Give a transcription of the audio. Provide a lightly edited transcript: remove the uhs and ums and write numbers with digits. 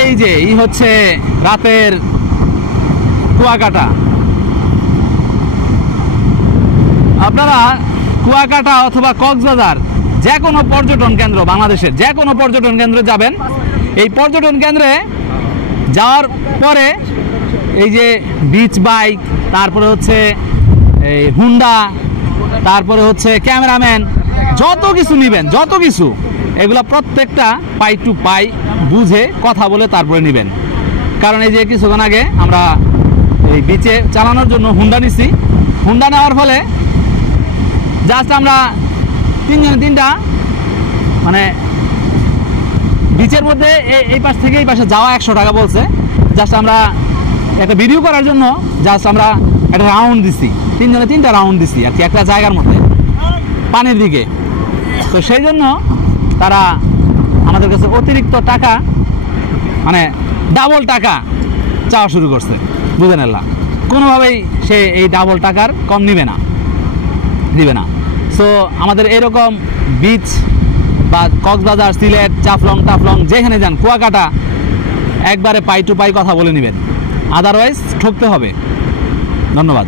এই যে এই হচ্ছে রাতের কুয়াকাটা। আপনারা কুয়াকাটা অথবা কক্সবাজার যে কোনো পর্যটন কেন্দ্র, বাংলাদেশের যে কোনো পর্যটন কেন্দ্রে যাবেন, এই পর্যটন কেন্দ্রে যাওয়ার পরে এই যে বিচ বাইক, তারপরে হচ্ছে এই হুন্ডা, তারপরে হচ্ছে ক্যামেরাম্যান, যত কিছু নেবেন, যত কিছু এগুলা প্রত্যেকটা পাই টু পাই বুঝে কথা বলে তারপরে নেবেন। কারণ এই যে কিছুক্ষণ আগে আমরা এই বিচে চালানোর জন্য হুন্ডা নিছি, হুন্ডা নেওয়ার ফলে জাস্ট আমরা তিনটা মানে বিচের মধ্যে এই পাশ থেকে এই পাশে যাওয়া 100 টাকা বলছে। জাস্ট আমরা একটা ভিডিও করার জন্য জাস্ট আমরা একটা রাউন্ড দিছি, তিনজনে 3টা রাউন্ড দিছি আর কি, একটা জায়গার মধ্যে পানির দিকে। তো সেই জন্য তারা আমাদের কাছে অতিরিক্ত টাকা, মানে ডাবল টাকা চাওয়া শুরু করছে। বুঝে নিলাম কোনোভাবেই সে এই ডাবল টাকার কম দিবে না। সো আমাদের এরকম বিচ বা কক্সবাজার, সিলেট, জাফলং টাফলং যেখানে যান, কুয়াকাটা একবারে পাই টু পাই কথা বলে নেবেন, আদারওয়াইজ ঠকতে হবে। ধন্যবাদ।